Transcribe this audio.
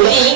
Holy